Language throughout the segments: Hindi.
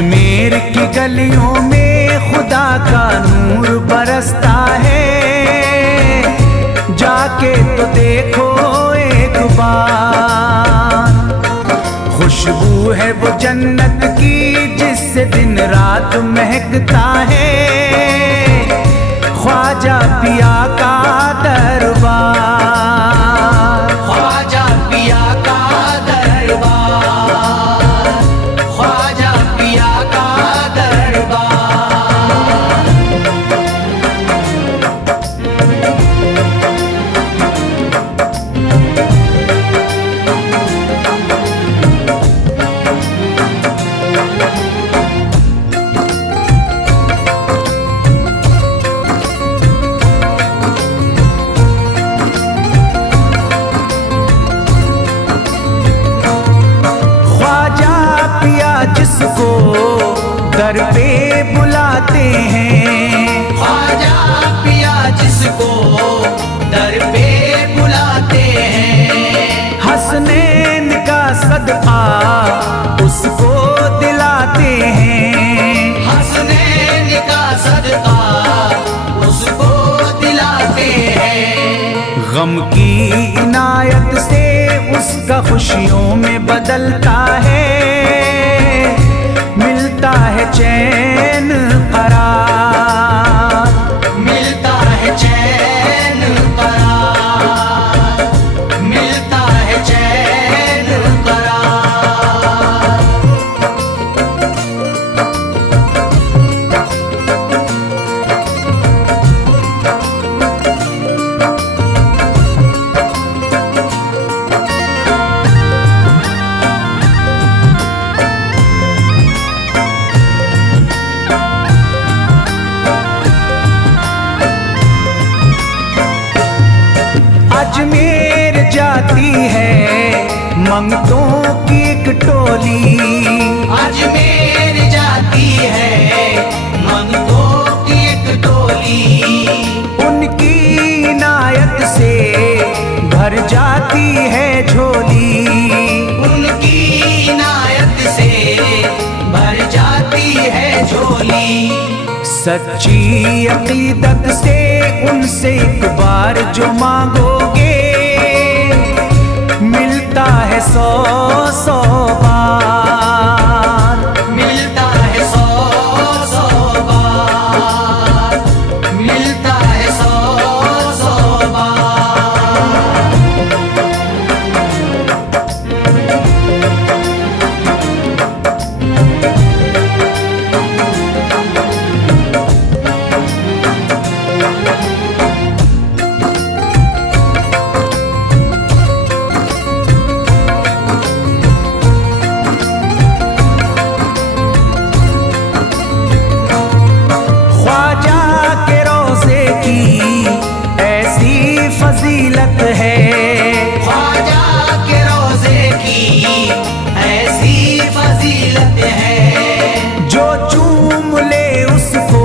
अजमेर की गलियों में खुदा का नूर बरसता है, जाके तो देखो एक बार। खुशबू है वो जन्नत की जिससे दिन रात महकता है, ख्वाजा पिया का दरबार, ख्वाजा पिया का दरबार, ख्वाजा पिया का दरबार। जिसको दर पे बुलाते हैं, ख्वाजा पिया जिसको दर पे बुलाते हैं, हसनैन का सदका उसको दिलाते हैं, हसनैन का सदका उसको दिलाते हैं। गम की इनायत से उसका खुशियों में बदलता है, मिलता है चैन करार, मिलता है चैन करार, मिलता है चैन करार। अजमेर जाती है मंगतों की एक टोली, अजमेर जाती है मंगतों की एक टोली, उनकी इनायत से भर जाती है झोली, उनकी इनायत से भर जाती है झोली। सच्ची अकीदत से उनसे एक बार जो मांगोगे, मिलता है 100 बार, मिलता है 100 बार, मिलता है 100 बार। फजीलत है ख्वाजा के रोज़े की ऐसी फजीलत है, जो चूम ले उसको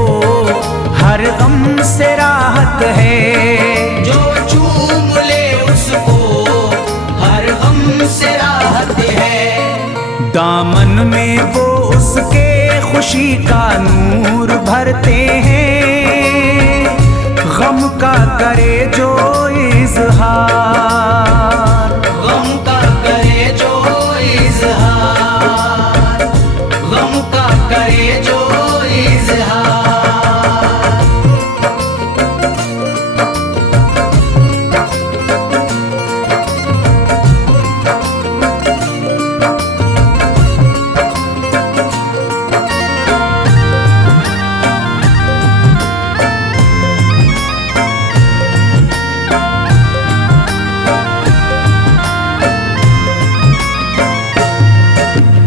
हर गम से राहत है, जो चूम ले उसको हर गम से राहत है। दामन में वो उसके खुशी का नूर भरते हैं, गम का करे जो इज़हार, गम का करे जो इज़हार, गम का करे जो इज़हार।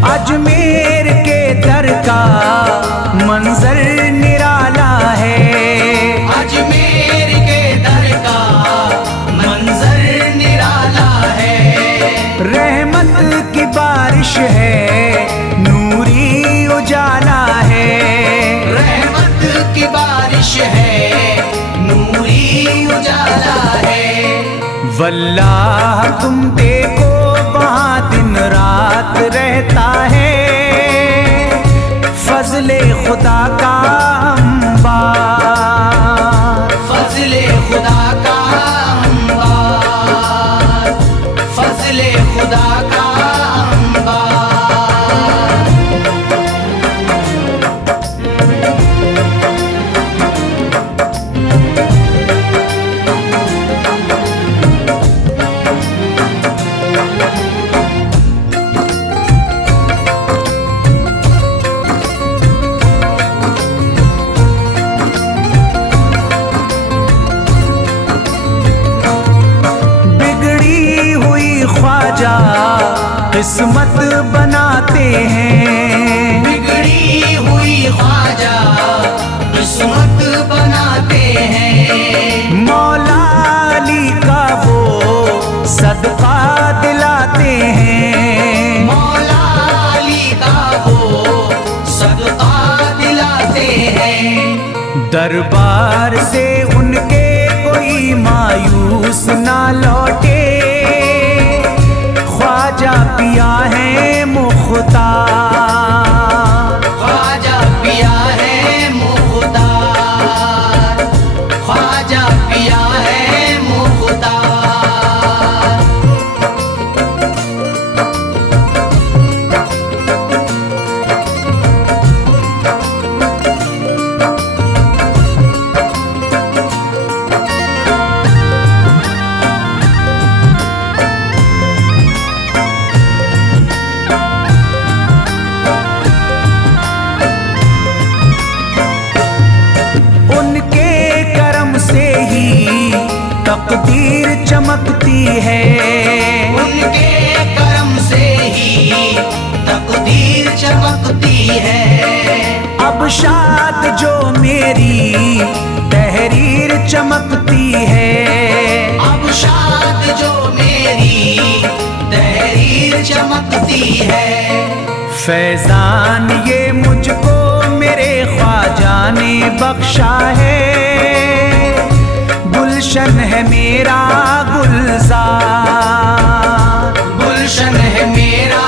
अजमेर के दर का मंजर निराला है, अजमेर के दर का मंजर निराला है। रहमत की बारिश है, नूरी उजाला है, रहमत की बारिश है, नूरी उजाला है। वल्लाह तुम देखो वहाँ दिन रात रहता है, फजले खुदा का अंबार, फजले खुदा का अंबार, फजले खुदा का अंबार। किस्मत बनाते हैं, बिगड़ी हुई ख्वाजा किस्मत बनाते हैं। मौला अली का वो सदका दिलाते हैं, मौला अली का वो सदका दिलाते हैं। दरबार से उनके कोई मायूस ना लौटे, ख्वाजा पिया है मुख्तार, ख्वाजा पिया है मुख्तार, ख्वाजा पिया है मुख्तार। तकदीर चमकती है, उनके करम से ही तकदीर चमकती है। अब शाद जो मेरी तहरीर चमकती है, अब शाद जो मेरी तहरीर चमकती है। फैजान ये मुझको मेरे ख्वाजा ने बख्शा है, गुलशन है मेरा गुलजार, गुलशन है मेरा।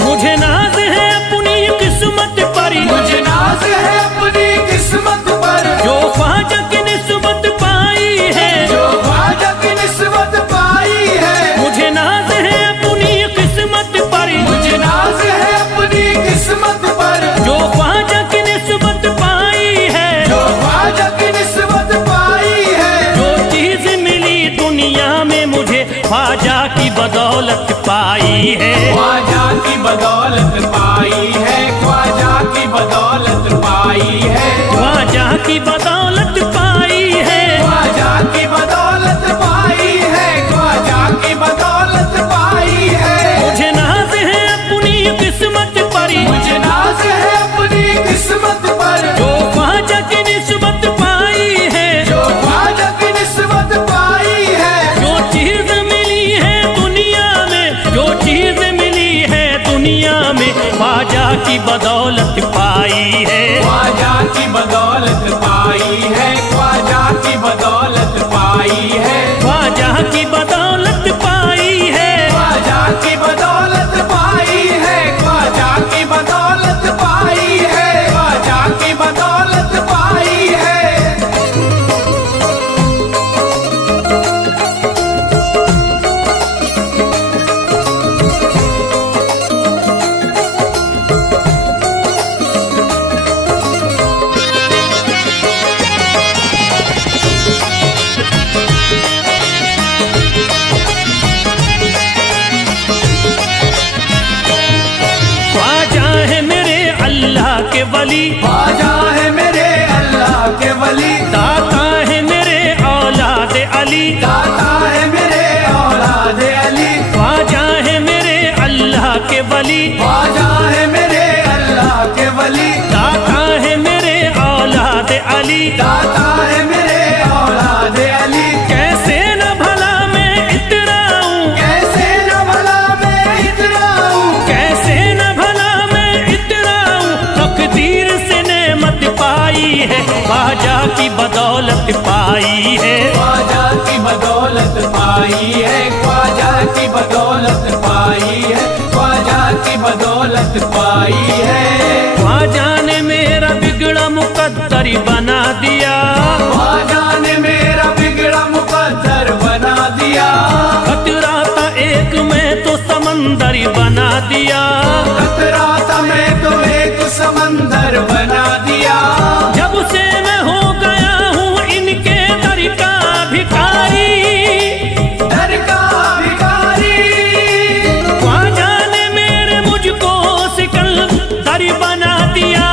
मुझे नाज है अपनी किस्मत पर, मुझे नाज है अपनी किस्मत पर, जो ख्वाजा की निस्बत पाई है, जो ख्वाजा की निस्बत पाई है। मुझे नाज है अपनी किस्मत पर, मुझे नाज है अपनी किस्मत पर, जो ख्वाजा की निस्बत पाई है, जो ख्वाजा की निस्बत पाई है। जो चीज मिली दुनिया में मुझे ख्वाजा की बदौलत पाई है, ख्वाजा की बदौलत पाई है, ख्वाजा की बदौलत पाई है, ख्वाजा की बदौलत पाई है, ख्वाजा की बदौलत पाई है, ख्वाजा की बदौलत पाई है। मुझे नाज है अपनी किस्मत पर, मुझे नाज है अपनी किस्मत पर, जो ख्वाजा की निस्बत पाई है, जो ख्वाजा की निस्बत पाई है। जो चीज मिली है दुनिया में, जो चीज मिली है दुनिया में ख्वाजा की बदौलत पाई है, ख्वाजा की बदौलत पाई है, ख्वाजा की बदौलत पाई है, ख्वाजा की बदौलत पाई है, ख्वाजा की बदौलत पाई है, ख्वाजा की बदौलत पाई है, ख्वाजा की बदौलत पाई है। ख्वाजा है मेरे अल्लाह के वली, ख्वाजा है मेरे अल्लाह के वली, दाता है मेरे औलाद अली, दाता है मेरे औलाद अली, ख्वाजा है मेरे अल्लाह के वली, ख्वाजा है मेरे अल्लाह के वली, दाता है मेरे औलाद अली। दाता है मेरे औलाद अली। कैसे न भला मैं इतराऊं, कैसे न भला मैं इतराऊं, कैसे न भला मैं है, ख्वाजा की बदौलत पाई है। ख्वाजा की बदौलत पाई है, ख्वाजा की बदौलत पाई है, ख्वाजा की बदौलत पाई है। ख्वाजा ने मेरा बिगड़ा मुकद्दर बना दिया, ख्वाजा ने मेरा बिगड़ा मुकद्दर बना दिया। खतरा था एक मैं तो समंदर बना दिया, खतरा था मैं तो एक समंदर बना दिया। जब से मैं हो गया हूँ इनके दर का भिखारी, दर का भिखारी। ख्वाजा ने मेरे मुझको सिकंदर बना दिया।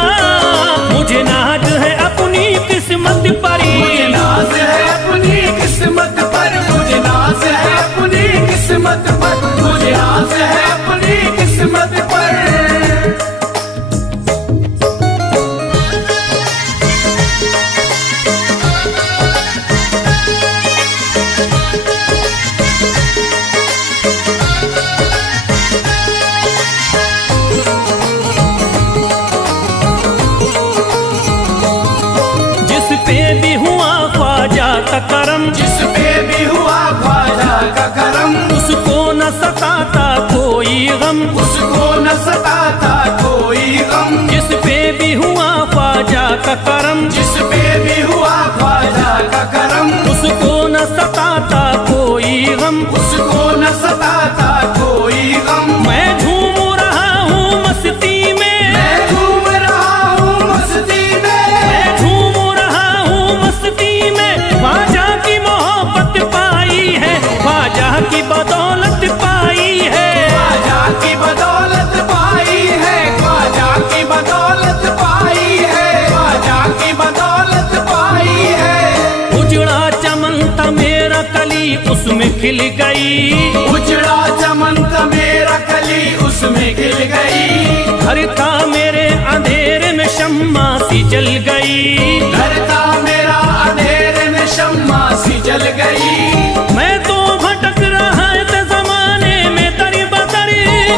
मुझे नाज है अपनी किस्मत पर, मुझे नाज है अपनी किस्मत पर, मुझे नाज है अपनी किस्मत पर, मुझे नाज है अपनी किस्मत पर। जिस पे भी हुआ ख्वाजा का करम, जिस पे भी हुआ ख्वाजा का करम, उसको न सताता कोई गम, उसको न सताता कोई गम। जिस पे भी हुआ ख्वाजा का करम, जिस पे भी हुआ ख्वाजा का करम, उसको न सताता कोई गम। उसको न सताता कोई गम। मैं झूम रहा हूँ मस्ती में, मैं झूम रहा हूँ मस्ती में, मैं झूम रहा हूँ मस्ती में। ख्वाजा की मोहब्बत पाई है, ख्वाजा की बदौलत पाई है। ख्वाजा की बदौलत पाई है, ख्वाजा की बदौलत पाई है, ख्वाजा की बदौलत पाई है। उजड़ा चमन था मेरा कली उसमें खिल गई, उजड़ा चमन था मेरा कली उसमें खिल गई। घर था मेरे अंधेरे में शम्मा सी जल गई, घर था मेरा अंधेरे में शम्मा सी जल गई। मैं तो भटक रहा था जमाने में दर बदर,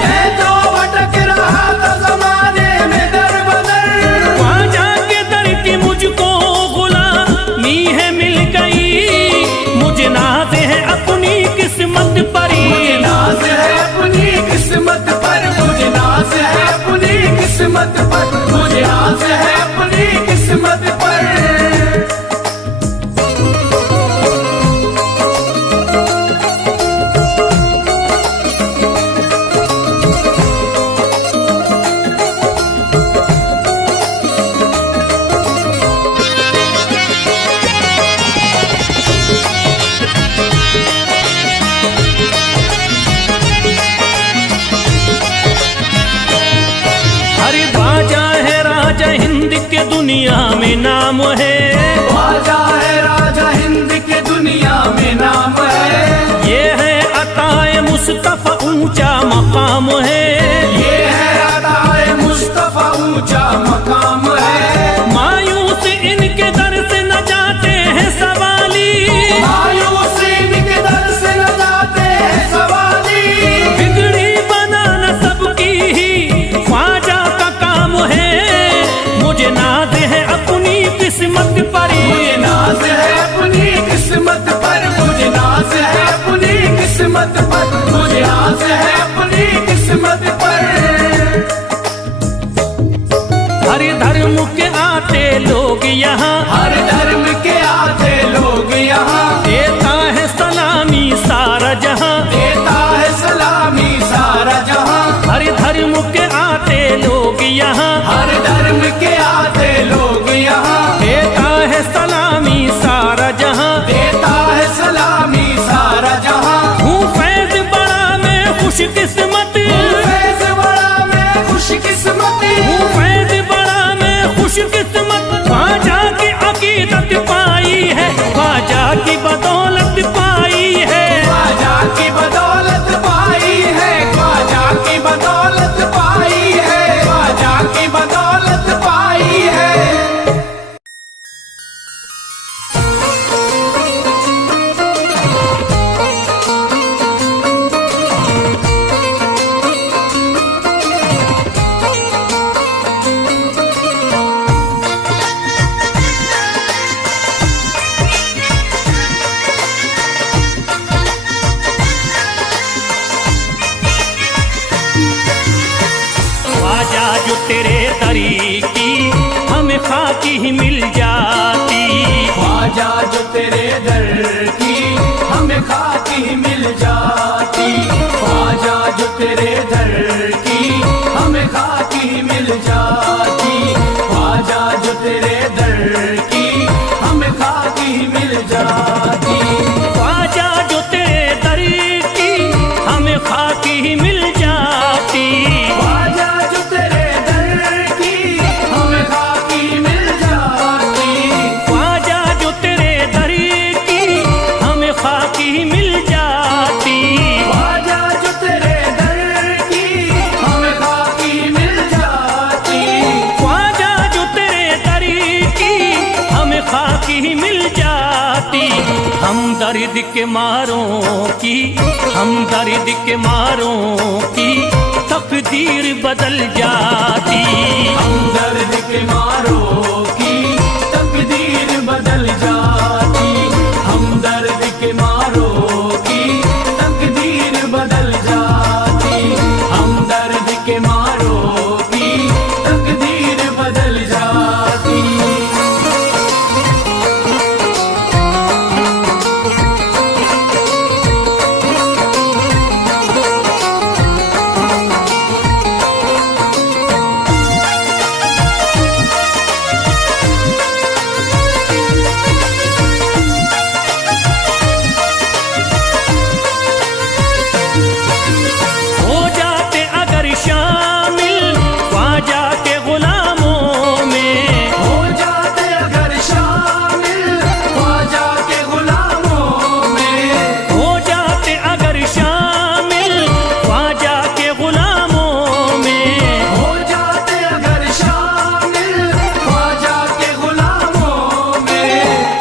मैं तो भटक रहा था जमाने में दर बदर। ख्वाजा के दर की मुझको गुलामी है मिल गई। मुझे नाज है अपनी किस्मत पर, मुझे नाज है अपनी किस्मत पर, मुझे नाज है अपनी किस्मत पर, मुझे नाज है अपनी किस्मत पर। अरे ख्वाजा है राजा हिंद के दुनिया में नाम है, ख्वाजा है राजा हिंद के दुनिया में नाम है। ये है अताए मुस्तफा ऊंचा मकाम है। ये है अताए मुस्तफा ऊंचा मकाम है। मायूस इनके दर से न जाते हैं सवाली, मायूस इनके दर से न जाते हैं सवाली। बिगड़ी बनाना सबकी ही ख्वाजा का काम है। मुझे नाज है अपनी किस्मत पर, मुझे नाज है अपनी किस्मत पर, मुझे नाज है अपनी किस्मत पर, मुझे नाज है अपनी किस्मत पर। हर धर्म के आते लोग यहाँ, हर धर्म के आते लोग यहाँ, देता है सलामी सारा जहाँ। देता है सलामी सारा जहाँ। हर धर्म के आते लोग यहाँ, हर धर्म के आते लोग यहाँ, देता है सलामी सारा जहाँ। देता है सलामी सारा जहाँ। हूँ फैज बड़ा मैं खुशकिस्मत, फैज बड़ा मैं खुशकिस्मत, हूँ फैज बड़ा मैं खुशकिस्मत। ख्वाजा की अकीदत पाई है, ख्वाजा की बदौलत पाई है। ख्वाजा की बदौलत पाई है, ख्वाजा की बदौलत पाई है, ख्वाजा की ख्वाजा जो तेरे दर की हमें खाकी मिल जाती, ख्वाजा जो तेरे दर की हमें खाकी मिल जाती, ख्वाजा जो तेरे दर की हमें खाकी मिल जाती, ख्वाजा जो तेरे दर की हमें खाकी मिल जाती, ख्वाजा जो तेरे दर की हमें खाकी मिल जाती, ख्वाजा जो तेरे दर की हमें खाकी मिल जाती, ख्वाजा जो तेरे दर की हमें खाकी मिल जाती, ख्वाजा जो तेरे दर की हमें खाकी मिल जाती। हम दर्द के मारों की, हम दर्द के मारों की तकदीर बदल जाती, हम दर्द के मारों की तकदीर बदल जाती, हम दर्द के मारों की तकदीर बदल जाती, हम दर्द के मारों की तकदीर बदल जाती। हो जाते अगर शामिल ख्वाजा के गुलामों में, हो जाते अगर शामिल ख्वाजा के गुलामों में, हो जाते अगर शामिल ख्वाजा के गुलामों में, हो जाते अगर शामिल ख्वाजा के गुलामों में,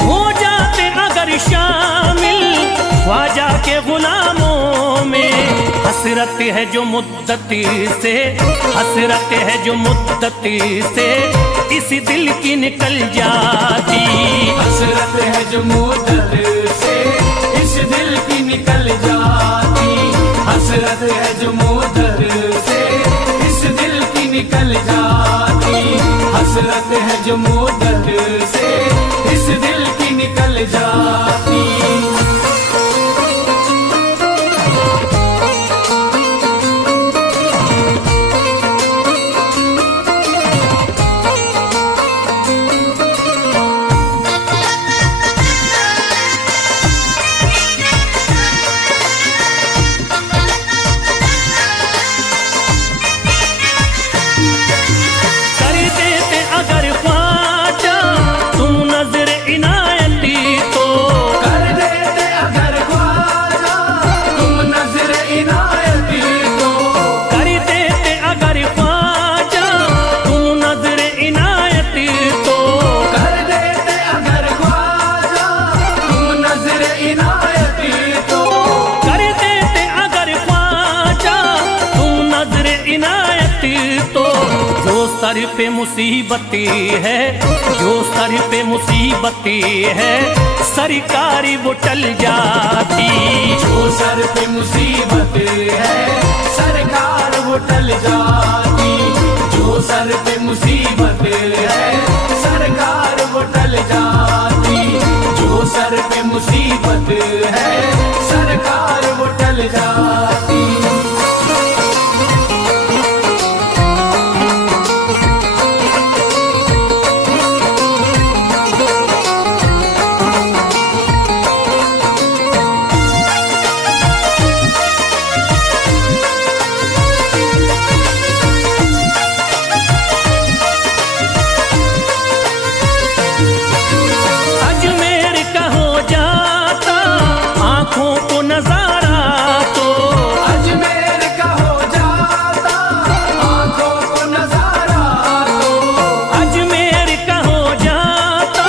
हो जाते अगर शामिल ख्वाजा के गुलामों में। हसरत है जो मुद्दती से, हसरत है जो मुद्दती से इस दिल की निकल जाती, हसरत है जो मुद्दत से इस दिल की निकल जाती, हसरत है जो मुद्दत से इस दिल की निकल जाती, हसरत है जो मुद्दत से इस दिल की निकल जाती। कर देते अगर ख्वाजा तुम नजर इनायती तो, कर देते अगर ख्वाजा तुम नजर इनायती तो, कर देते अगर ख्वाजा तुम नजर इनायती तो, कर देते अगर ख्वाजा तुम नजर इनायती तो, कर देते अगर ख्वाजा तुम नजर इनायती तो। जो सर पे मुसीबती है, जो सर पे मुसीबती है सरकारी वो टल जाती, जो सर पे मुसीबत है सरकार वो टल जाती, जो सर पे मुसीबत है सरकार वो टल जाती, जो सर पे मुसीबत है सरकार वो टल जाती। अजमेर का हो जाता आंखों को नजारा तो, अजमेर का हो जाता आंखों को नजारा तो, अजमेर का हो जाता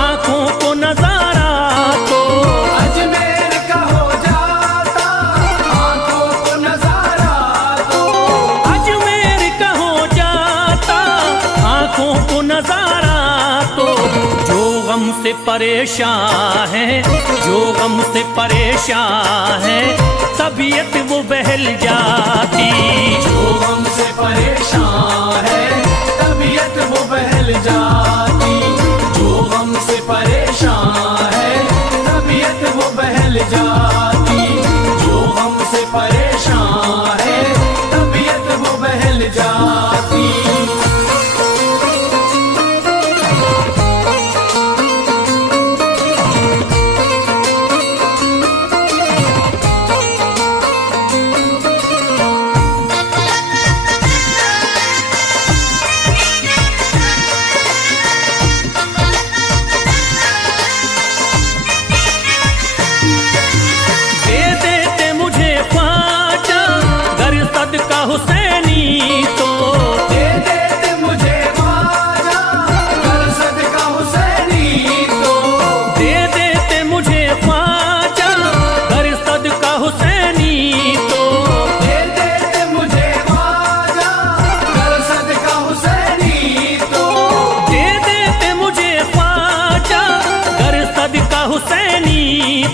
आंखों को नजारा तो, अजमेर का हो जाता आंखों को नजारा तो, अजमेर का हो जाता आंखों को नजारा तो। जो गम से परेशान है, जो गम से परेशान है तबीयत वो बहल जाती, जो हमसे परेशान है तबीयत वो बहल जाती, जो हमसे परेशान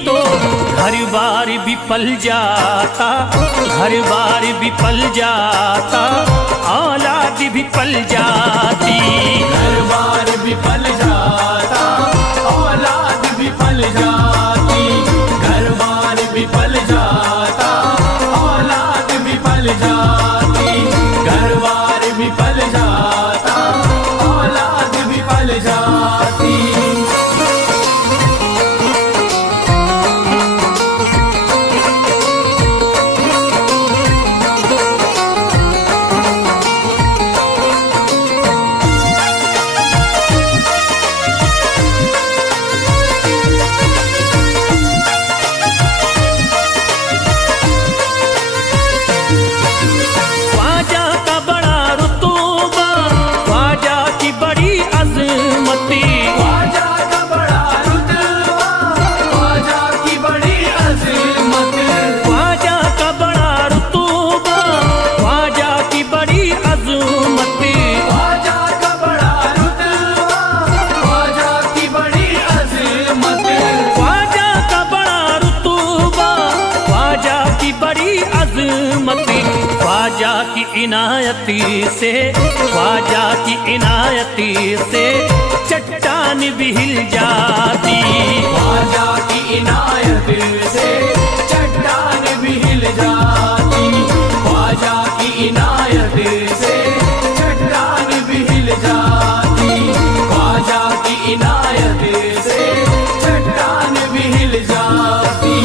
तो घर बार भी पल जाता, घर बार भी पल जाता, औलाद भी पल जाती। घर बार भी पल जाता, औलाद भी पल जाती। घर बार भी पल जाता, औलाद भी पल जाती। घर बार भी पल जाता, औलाद भी पल जाती। ख्वाजा का बड़ा रुतबा, ख्वाजा की बड़ी अजमती, ख्वाजा का बड़ा रुतबा, ख्वाजा की बड़ी अज़मत। ख्वाजा का बड़ा रुतबा, ख्वाजा की बड़ी अजमती। ख्वाजा का बड़ा रुतबा, ख्वाजा की बड़ी अज़मत। ख्वाजा का बड़ा रुतबा, ख्वाजा की बड़ी अजमती। ख्वाजा की इनायती से, ख्वाजा की इनायती से चट्टान भी हिल जाती। ख्वाजा की इनायत से चट्टान भी हिल जाती। ख्वाजा की इनायत से चट्टान भी हिल जाती। ख्वाजा की इनायत से चट्टान भी हिल जाती।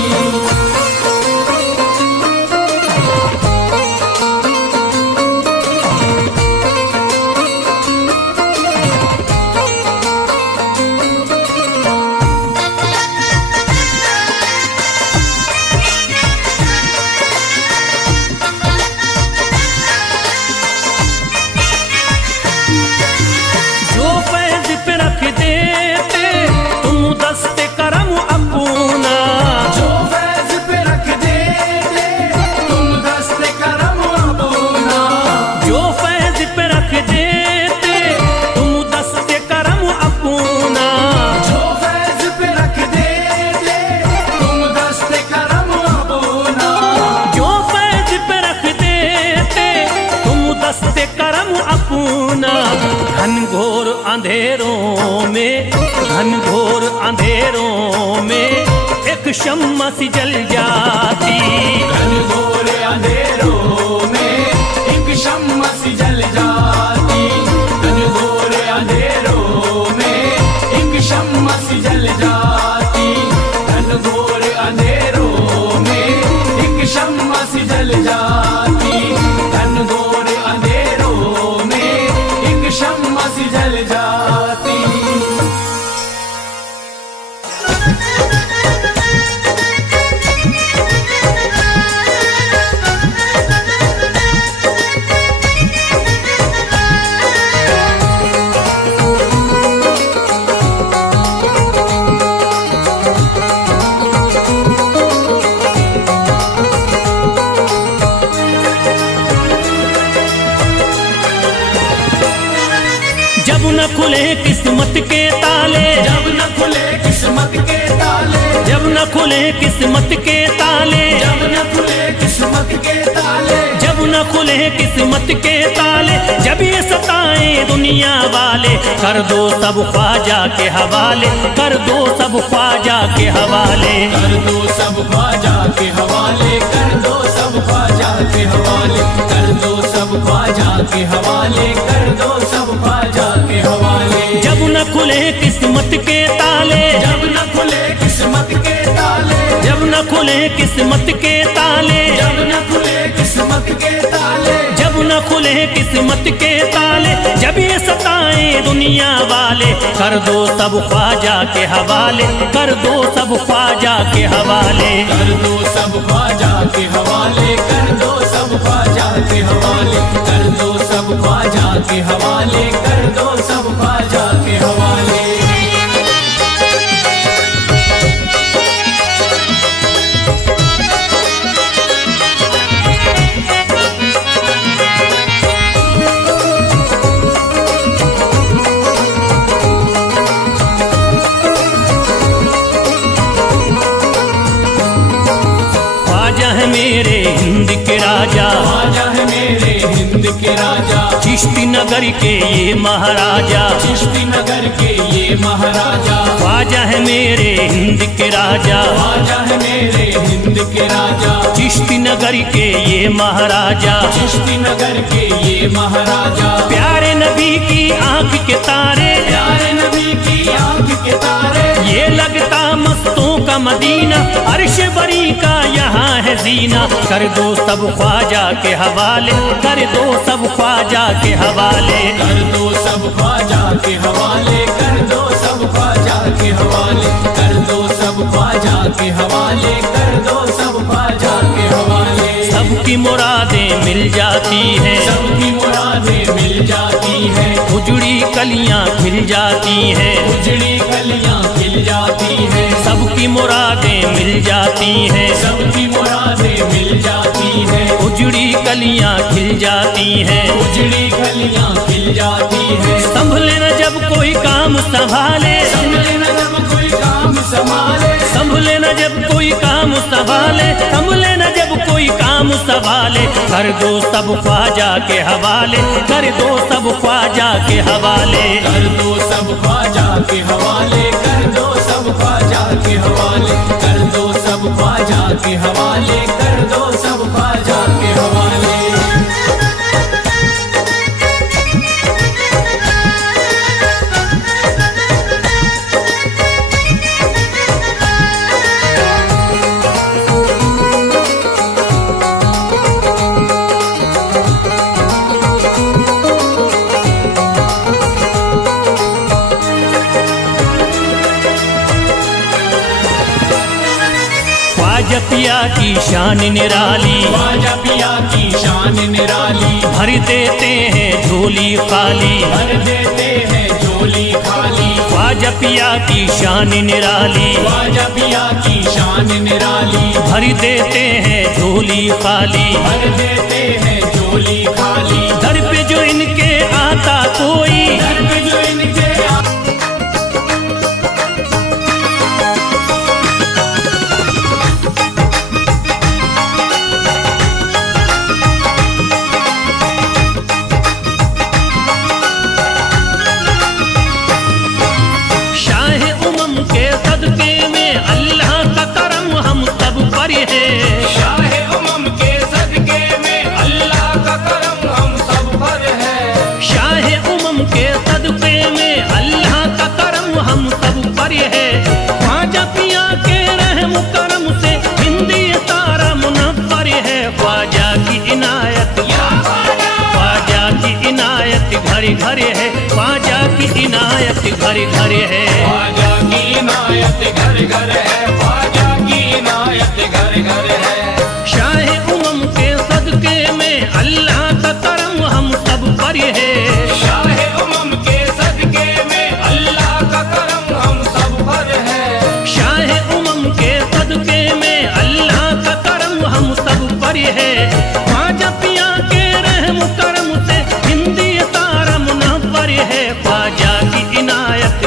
जो फैज पे रख देते तुम दस्ते करम अपना, जो फैज़ पे रख देते तुम दस्ते करम अपना। जो फैज पे रख देते तुम दस्ते करम अपना। जो फैज़ पे रख देते तुम दस्ते करम अपना। जो फैज पे रख देते तुम दस्ते करम अपना। घनघोर अंधेरों में, घनघोर अंधेरों में एक शम्मा सी जल जाती। घनघोर अंधेरों में एक शम्मा सी जल जाती। घनघोर अंधेरों में एक शम्मा सी जल जाती। घनघोर अंधेरों में एक शम्मा सी जल जाती। घनघोर अंधेरों में एक शम्मा सी जल जाती। जब न खुले किस्मत के ताले, जब न खुले किस्मत के ताले, जब न खुले किस्मत के ताले, जब न खुले किस्मत के ताले, जब न खुले किस्मत के ताले, जब ये सताएं दुनिया वाले, कर दो सब ख्वाजा के हवाले, कर दो सब ख्वाजा के हवाले। कर दो सब ख्वाजा के हवाले, कर दो सब ख्वाजा के हवाले, कर दो सब ख्वाजा के हवाले, कर दो सब ख्वाजा के हवाले। जब न खुले किस्मत के ताले, जब न खुले किस्मत के ताले, जब न खुले किस्मत के ताले, जब न खुले किस्मत के ताले, जब न खुले किस्मत के ताले, जब ये सताएं दुनिया वाले, कर दो सब ख्वाजा के हवाले, कर दो सब ख्वाजा के हवाले। कर दो सब ख्वाजा के हवाले, कर दो सब ख्वाजा के हवाले, कर दो सब ख्वाजा के हवाले, कर दो सब ख्वाजा के हवाले। के राजा, ख्वाजा है मेरे हिंद के राजा, चिश्ती नगर के ये महाराजा, चिश्ती नगर के ये महाराजा, ख्वाजा है मेरे हिंद के राजा, ख्वाजा है मेरे हिंद के राजा, चिश्ती नगर के ये महाराजा, चिश्ती नगर के ये महाराजा, प्यारे नबी की आंख के तारे, प्यारे नबी की आंख के तारे, ये लगता मस्तों का मदीना, अर्श बरी का यहाँ है जीना, कर दो सब ख्वाजा के हवाले, कर दो सब ख्वाजा के हवाले, कर दो सब ख्वाजा के हवाले, कर दो सब ख्वाजा के हवाले, कर दो सब ख्वाजा के हवाले, कर दो सब ख्वाजा के हवाले। सबकी मुरादें मिल जाती हैं, सबकी मुरादें मिल जाती हैं, उजड़ी कलियां खिल जाती हैं, उजड़ी कलियां खिल जाती हैं, सबकी मुरादें मिल जाती हैं, सबकी मुरादें मिल जाती हैं, उजड़ी कलियां खिल जाती हैं, उजड़ी कलियां खिल जाती हैं। संभले न जब कोई काम संभाले, संभले न जब कोई काम संभाले, संभले न जब कोई काम संभाले, संभले न जब कोई काम संभाले, कर दो सब ख्वाजा के हवाले, कर दो सब ख्वाजा के हवाले, कर दो सब ख्वाजा के हवाले, कर दो सब ख्वाजा के हवाले, कर दो सब ख्वाजा के हवाले, कर दो सब ख्वाजा के हवाले। ख्वाजा पिया की शान निराली, ख्वाजा पिया की शान निराली, भर देते हैं झोली खाली, भर देते हैं झोली खाली, ख्वाजा पिया की शान निराली, ख्वाजा पिया की शान निराली, भर देते हैं झोली खाली, भर देते हैं झोली खाली, दर पे जो इनके आता कोई, दर पे जो इनके घरे घरे है, ख्वाजा की इनायत घरे घरे है, ख्वाजा की इनायत घर घर है, ख्वाजा की इनायत घर घर है। शाह उमम के सदके में अल्लाह का करम हम सब पर है, शाह उमम के सदके में अल्लाह का करम हम सब पर है, शाह उमम के सदके में अल्लाह का करम हम सब पर है, ख्वाजा पिया के रहम करम से हिंदी सारा मुनव्वर है, ख्वाजा की इनायत,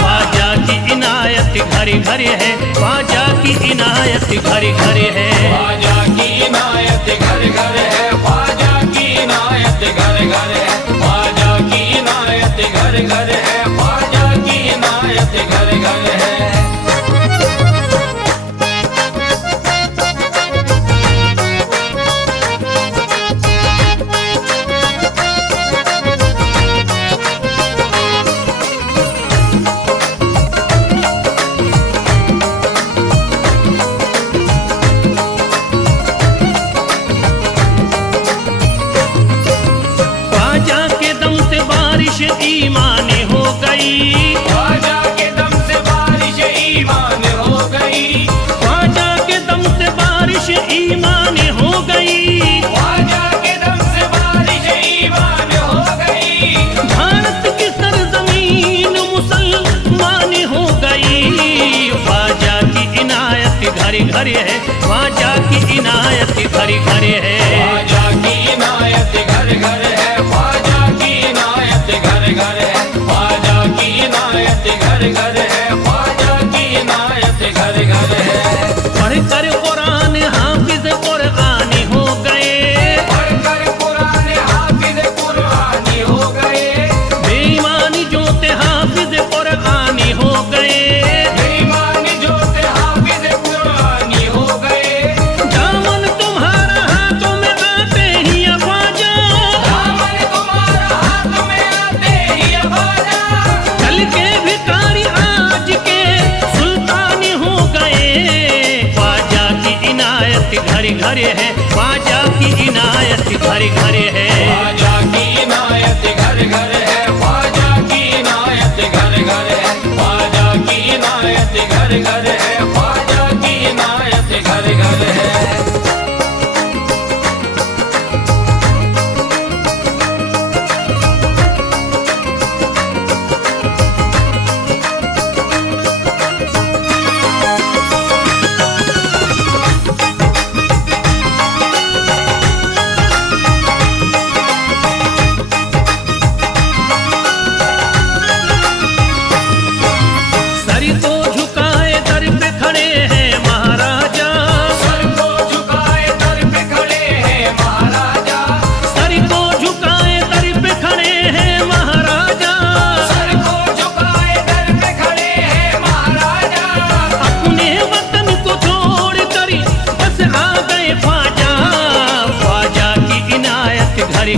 ख्वाजा की इनायत घरे घरे है, ख्वाजा की इनायत घरे घरे है, ख्वाजा की इनायत घर घर है, ख्वाजा की इनायत घर घर है, ख्वाजा की इनायत घर घर है, ख्वाजा की इनायत घर घर है। ईमान हो गई, ख्वाजा के दम से बारिश ईमान हो गई, ख्वाजा के दम से बारिश ईमान हो गई, ख्वाजा के दम से बारिश ईमान हो गई, भारत की सरजमीन मुसलमान हो गई, ख्वाजा की इनायत घरे घरे है, ख्वाजा की इनायत घरे घरे है, ख्वाजा की इनायत घर घर है, ख्वाजा की इनायत घर घर है, ख्वाजा की इनायत घर घर है, ख्वाजा की इनायत घर घर है। पढ़ कर कुरान हाफिज कुरानी घरे घरे है, ख्वाजा की इनायत घरे घरे है। ख्वाजा की इनायत घर घर है, ख्वाजा की इनायत घर घर है, ख्वाजा की इनायत घर घर है, ख्वाजा की इनायत घर घर है।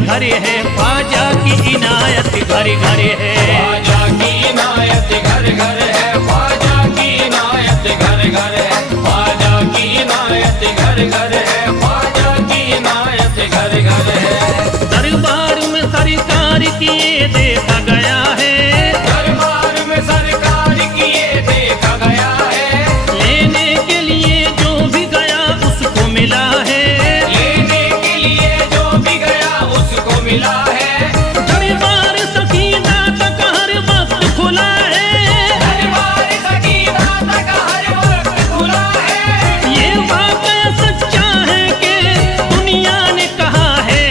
घरे है, ख्वाजा की इनायत घरे घरे है। ख्वाजा की इनायत घर घर है, ख्वाजा की इनायत घर घर है, ख्वाजा की इनायत घर घर है, ख्वाजा की इनायत घर घर है। दरबार में सरकार किए देखा गया है, दरबार में सरकार किए देखा गया है, लेने के लिए जो भी गया उसको मिला है, लेने के लिए जो भी गया उसको मिला है। दरबार सकीना तक हर वक्त खुला है, दरबार सकीना तक हर वक्त खुला है। ये वाकया सच्चा है कि दुनिया ने कहा है।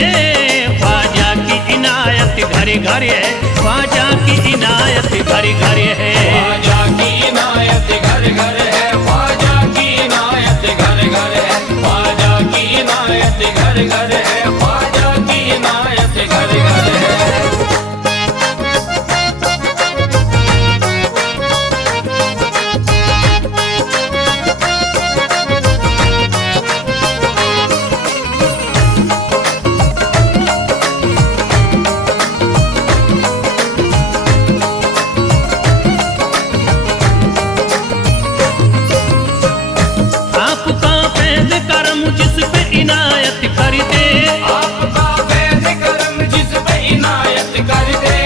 ख्वाजा की इनायत घरे घरे है, ख्वाजा की इनायत घरे घरे है। ख्वाजा की इनायत घर घर है, ख्वाजा की इनायत घर घर है, ख्वाजा की इनायत घर घर है, ख्वाजा की इनायत घर घर है। आपका फैज़ करम जिस पे इनायत कर दे, आपका फैज़ करम जिस पे इनायत कर दे,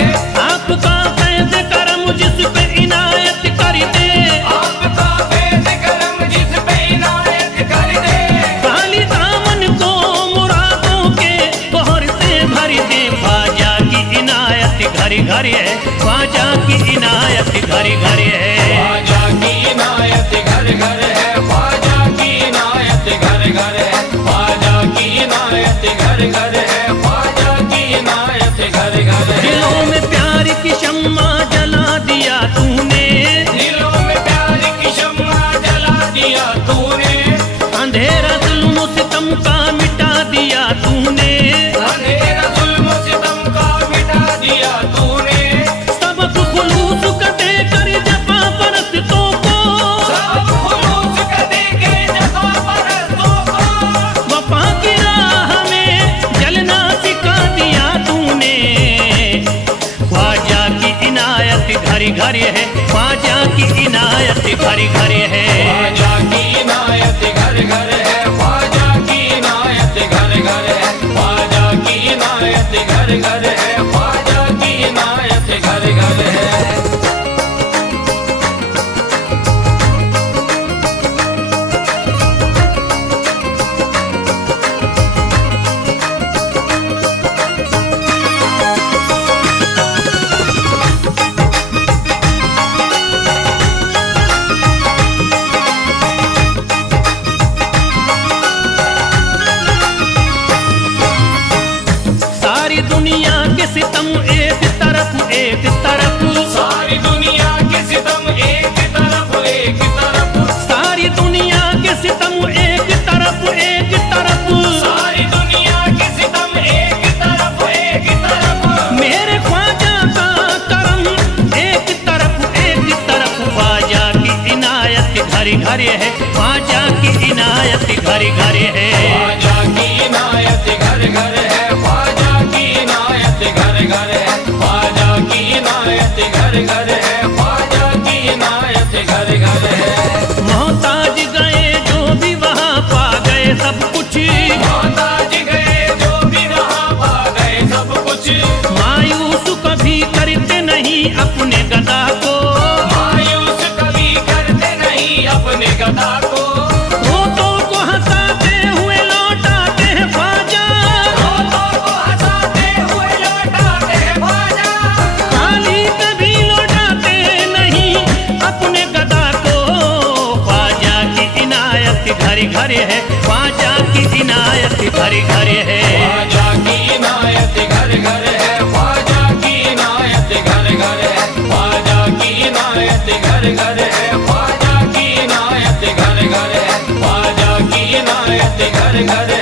आपका फैज़ करम जिस पे इनायत कर दे, आपका फैज़ करम जिस पे इनायत कर दे। खाली दामन को मुरादों के बहर से भर दे। ख्वाजा की इनायत घरे घरे है, ख्वाजा की इनायत घरे घरे है। ख्वाजा की इनायत घर घर है, ख्वाजा की इनायत घर घर है, ख्वाजा की इनायत घर घर है, ख्वाजा की इनायत घर घर है। दिलों में प्यार की शम्मा जला दिया तूने, दिलों में प्यार की शम्मा जला दिया तूने, अंधेरा जुल्म सितम का मिटा दिया तूने, अंधेरा जुल्म सितम का मिटा दिया तूने, सबक खुलूस का देकर जफा परस्तों को, सब खुलूस का देके जफा परस्तों को, वफा की राह में जलना सिखा दिया तूने। ख्वाजा की इनायत घरे घरे है, ख्वाजा की इनायत घरे घरे है। ख्वाजा की इनायत घर घर है, ख्वाजा की इनायत घर घर है, ख्वाजा की इनायत घर घर है, ख्वाजा की इनायत घर घर है। सारी दुनिया के सितम एक तरफ एक तरफ, सारी दुनिया के सितम एक तरफ एक तरफ, सारी दुनिया के सितम एक तरफ एक तरफ, सारी दुनिया के सितम एक तरफ एक तरफ। मेरे ख्वाजा का करम एक तरफ एक तरफ। ख्वाजा की इनायत घरे घरे है, ख्वाजा की इनायत घरे घरे है। ख्वाजा की इनायत घर घर है, ख्वाजा की इनायत घर घर है, ख्वाजा की इनायत घर घर है, ख्वाजा की इनायत घर घर है। मोहताज गए जो भी वहाँ पा गए सब घर है, ख्वाजा की इनायत घर घर है। ख्वाजा की इनायत घर घर है, ख्वाजा की इनायत घर घर है, ख्वाजा की इनायत घर घर है, ख्वाजा की इनायत घर घर है, ख्वाजा की इनायत घर घर है।